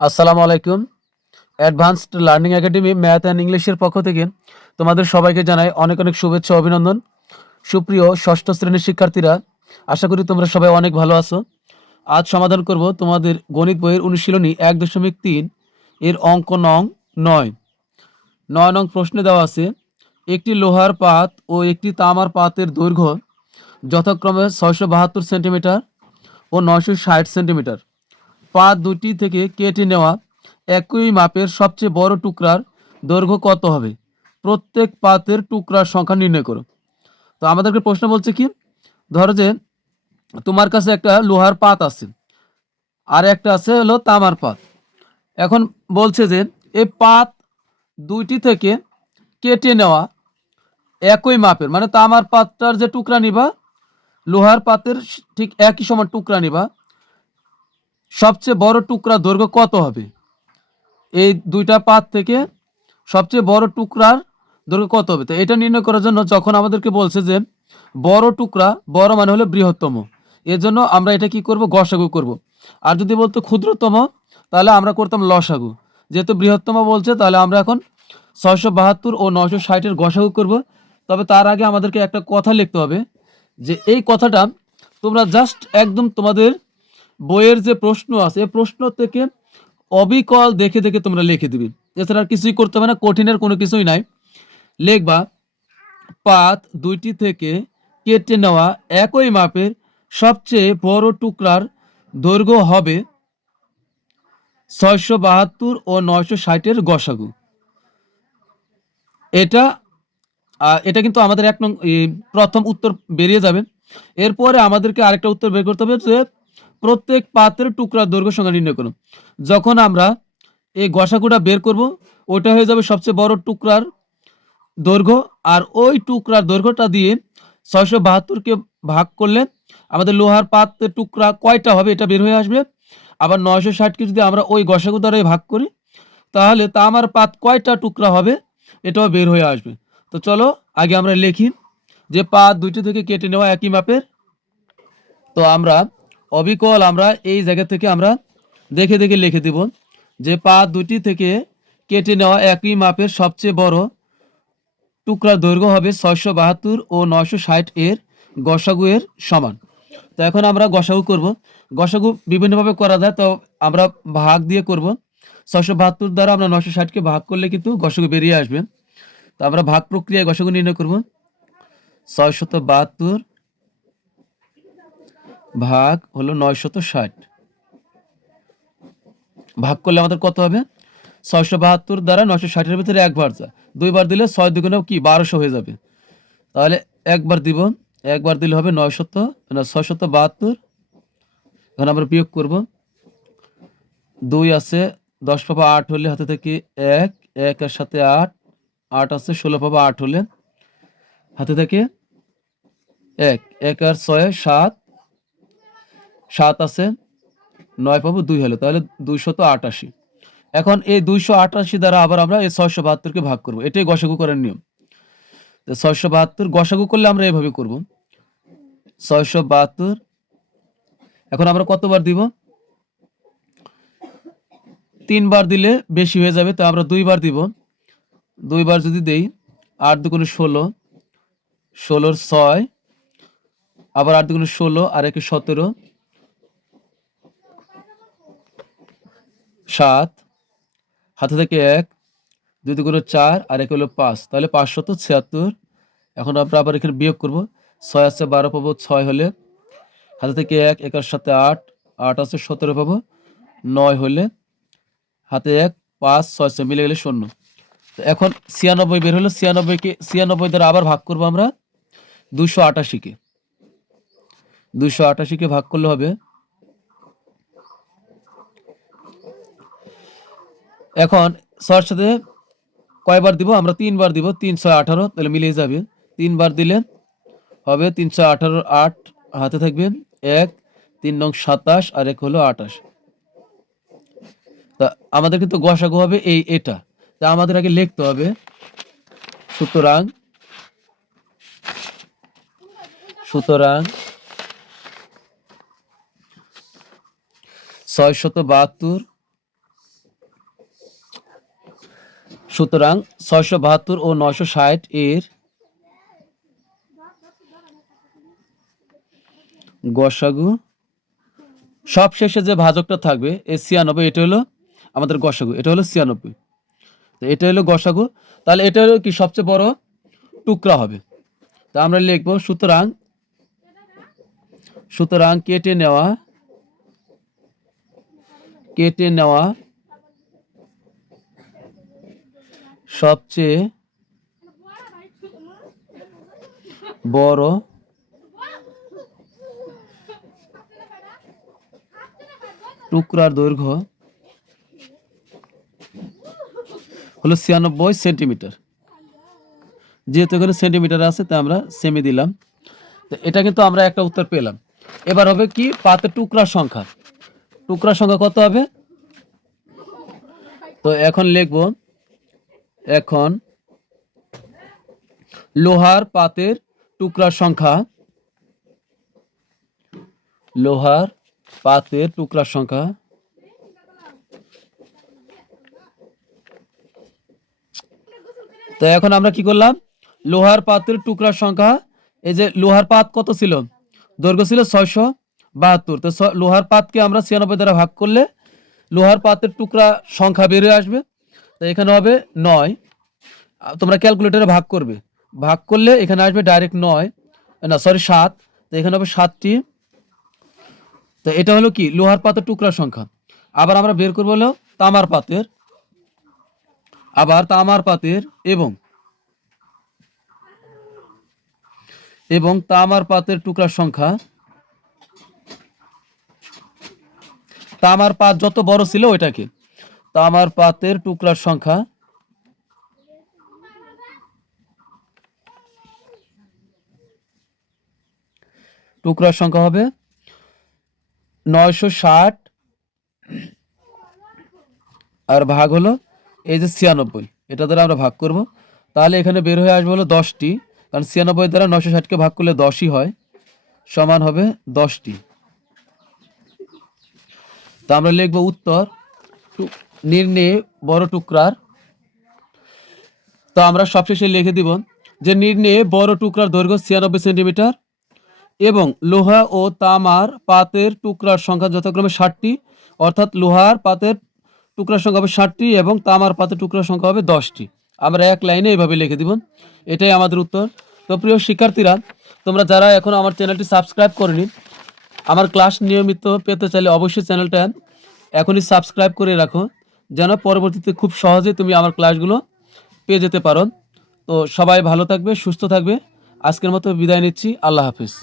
আসসালামু আলাইকুম। Advanced learning academy math and ইংলিশের পক্ষ থেকে তোমাদের সবাইকে জানাই অনেক অনেক শুভেচ্ছা ও অভিনন্দন। সুপ্রিয় ষষ্ঠ শ্রেণীর শিক্ষার্থীরা, আশা করি তোমরা সবাই অনেক ভালো আছো। আজ সমাধান করব তোমাদের গণিত বইয়ের অনুশীলনী 1.3 এর অঙ্ক নং 9। 9 নং প্রশ্নে দেওয়া আছে, একটি লোহার পাত ও একটি তামার পাতের দৈর্ঘ্য যথাক্রমে 672 সেন্টিমিটার ও 960 সেন্টিমিটার। পাত দুটি থেকে কেটে নেওয়া একই মাপের সবচেয়ে বড় টুকরার দৈর্ঘ্য কত হবে? প্রত্যেক পাতের টুকরার সংখ্যা নির্ণয় করো। তো আমাদেরকে প্রশ্ন বলছে কি, ধরো যে তোমার কাছে একটা লোহার পাত আছে আর একটা আছে হলো তামার পাত। এখন বলছে যে এই পাত দুইটি থেকে কেটে নেওয়া একই মাপের, মানে তামার পাতটার যে টুকরা নিবা, লোহার পাতের ঠিক একই সমান টুকরা নিবা, সবচেয়ে বড় টুকরা দৈর্ঘ্য কত হবে? এই দুইটা পাত থেকে সবচেয়ে বড় টুকরার দৈর্ঘ্য কত হবে? তো এটা নির্ণয় করার জন্য যখন আমাদেরকে বলছে যে বড় টুকরা, বড় মানে হলো বৃহত্তম, এর জন্য আমরা এটা কি করব? গসাগু করব। আর যদি বলতো ক্ষুদ্রতম, তাহলে আমরা করতাম লসাগু। যেহেতু বৃহত্তম বলছে, তাহলে আমরা এখন 672 ও 960-এর গসাগু করব। তবে তার আগে আমাদেরকে একটা কথা লিখতে হবে, যে এই কথাটা তোমরা জাস্ট একদম তোমাদের বইয়ের যে প্রশ্ন আছে, প্রশ্ন থেকে অবিকল দেখে দেখে তোমরা লিখে দিবি। এছাড়া আর কিছুই করতে হবে না, কঠিনের কোনো কিছুই নাই। লিখবা, পাত দুইটি থেকে কেটে নেওয়া একই মাপের সবচেয়ে বড় টুকরার দৈর্ঘ্য হবে 672 ও 960-এর গসাগু। এটা এটা কিন্তু আমাদের প্রথম উত্তর বেরিয়ে যাবে। এরপরে আমাদেরকে আরেকটা উত্তর বের করতে হবে, যে প্রত্যেক পাত্রের টুকরার দৈর্ঘ্য সংখ্যা নির্ণয় করুন। যখন আমরা এই গসাগুটা বের করব, ওটা হয়ে যাবে সবচেয়ে বড় টুকরার দৈর্ঘ্য, আর ওই টুকরার দৈর্ঘ্যটা দিয়ে 672-কে ভাগ করলে আমাদের লোহার পাতের টুকরা কয়টা হবে এটা বের হয়ে আসবে। আবার 960-কে যদি আমরা ওই গসাগু দ্বারাই ভাগ করি, তাহলে তামার পাত কয়টা টুকরা হবে এটাও বের হয়ে আসবে। তো চলো আগে আমরা লিখি, যে পাত দুইটি থেকে কেটে নেওয়া একই মাপের। তো আমরা অবিকল আমরা এই জায়গা থেকে আমরা দেখে দেখে লিখে দিব, যে পাত দুটি থেকে কেটে নেওয়া একই মাপের সবচেয়ে বড় টুকরার দৈর্ঘ্য হবে 672 ও 960 এর গসাগু এর সমান। তো এখন আমরা গসাগু করব। গসাগু বিভিন্নভাবে করা যায়, তো আমরা ভাগ দিয়ে করব। 672 দ্বারা আমরা 960-কে ভাগ করলে কিন্তু গসাগু বেরিয়ে আসবে। তো আমরা ভাগ প্রক্রিয়ায় গসাগু নির্ণয় করব। 672 ভাগ হলো 960, ভাগ করলে আমাদের কত হবে? 672 দ্বারা 960-এর ভিতরে একবার যায়, দুইবার দিলে 6 দুগুণে কি 1200 হয়ে যাবে। তাহলে একবার দিব, একবার দিলে হবে 672। এখন আমরা বিয়োগ করব। 2 আছে, 10 পাবো 8 হলে হাতে থেকে 1, 1 এর সাথে 8, 8 আছে 16 পাবো 8 হলে হাতে থেকে 1, 1 আর 6 7, 7 আছে 9 পাবো 2 হলে, তাহলে 288। এখন এই 288 দ্বারা আবার আমরা এই 672-কে ভাগ করব। এটাই গসাগু করার নিয়ম। তো 672 গসাগু করলে আমরা এভাবে করব, 672। এখন আমরা কতবার দিব? 3 বার দিলে বেশি হয়ে যাবে, তো আমরা 2 বার দিব। 2 বার যদি দেই, 8 দুগুণে 16, 16 6, আবার 8 দুগুণে 16 আর 1 17, 7, হাতে থেকে 1, 2 দুগুণে 4 আর 1 হলো 5, তাহলে 576। এখন আমরা আবার এখানে বিয়োগ করব। 6 আছে 12 পাবো 6 হলে, হাতে থেকে 1, 1 এর সাথে 8, 8 আছে 17 পাবো 9 হলে, হাতে 1, 5 6 6 মিলে গেলে 0। তো এখন 96 বের হলো, 96 দ্বারা আবার ভাগ করব আমরা 288-কে। 288-কে ভাগ করলে হবে, এখন 6-এর সাথে কয়বার দিব? আমরা 3 বার দিব। 3 6 18, তাহলে মিলিয়ে যাবে। 3 বার দিলে হবে 318, 8 হাতে থাকবে 1, 3 নং 27 আর 1 হলো 28। তা আমাদের কিন্তু গসাগু হবে এটা। তা আমাদের আগে লিখতে হবে, সুতরাং 672 সুতরাং 672 ও 960 এর গসাগু, সব শেষে যে ভাজকটা থাকবে এই 96, এটা হলো আমাদের গসাগু, এটা হলো 96। তো এটা হলো গসাগু, তাহলে এটা হলো কি সবচেয়ে বড় টুকরা হবে। তা আমরা লিখবো সুতরাং সুতরাং কেটে নেওয়া সবচেয়ে বড় টুকরার দৈর্ঘ্য হলো 96 সেন্টিমিটার। যেহেতু এখানে সেন্টিমিটার আছে তাই আমরা সেমি দিলাম। তো এটা কিন্তু আমরা একটা উত্তর পেলাম। এবার হবে কি পাতের টুকরার সংখ্যা, টুকরার সংখ্যা কত হবে? তো এখন লিখবো, এখন লোহার পাতের টুকরার সংখ্যা, লোহার পাতের টুকরার সংখ্যা তো এখন আমরা কি করলাম, লোহার পাতের টুকরার সংখ্যা, এই যে লোহার পাত কত ছিল, দৈর্ঘ্য ছিল 672। তো লোহার পাতকে আমরা 96 দ্বারা ভাগ করলে লোহার পাতের টুকরা সংখ্যা বেরিয়ে আসবে। তো এখানে হবে 9, তোমরা ক্যালকুলেটরে ভাগ করবে, ভাগ করলে এখানে আসবে ডাইরেক্ট 9, না সরি 7। তো এখানে হবে 7টি। তো এটা হলো কি লোহার পাতের টুকরার সংখ্যা। আবার আমরা বের করবো হলো তামার পাতের, আবার তামার পাতের এবং তামার পাতের টুকরার সংখ্যা, তামার পাত যত বড় ছিল ওইটাকে, তামার পাতের টুকরার সংখ্যা হবে 960 আর ভাগ হলো এই যে 96, এটা দ্বারা আমরা ভাগ করব। তাহলে এখানে বের হয়ে আসবে হলো 10টি, কারণ 96 দ্বারা 960কে ভাগ করলে 10ই হয়, সমান হবে 10টি। তা আমরা লিখবো উত্তর নির্ণয়ে বড় টুকরার। তো আমরা সবশেষে লিখে দিব যে নির্ণয়ে বড় টুকরার দৈর্ঘ্য 96 সেন্টিমিটার এবং লোহা ও তামার পাতের টুকরার সংখ্যা যথাক্রমে 60টি, অর্থাৎ লোহার পাতের টুকরার সংখ্যা হবে 60টি এবং তামার পাতের টুকরার সংখ্যা হবে 10টি। আমরা এক লাইনে এইভাবে লিখে দিব, এটাই আমাদের উত্তর। তো প্রিয় শিক্ষার্থীরা, তোমরা যারা এখন আমার চ্যানেলটি সাবস্ক্রাইব করনি, আমার ক্লাস নিয়মিত পেতে চাইলে অবশ্যই চ্যানেলটা এখনই সাবস্ক্রাইব করে রাখো, যেন পরবর্তীতে খুব সহজে তুমি আমার ক্লাসগুলো পেয়ে যেতে পারো। তো সবাই ভালো থাকবে, সুস্থ থাকবে। আজকের মতো বিদায় নিচ্ছি, আল্লাহ হাফিজ।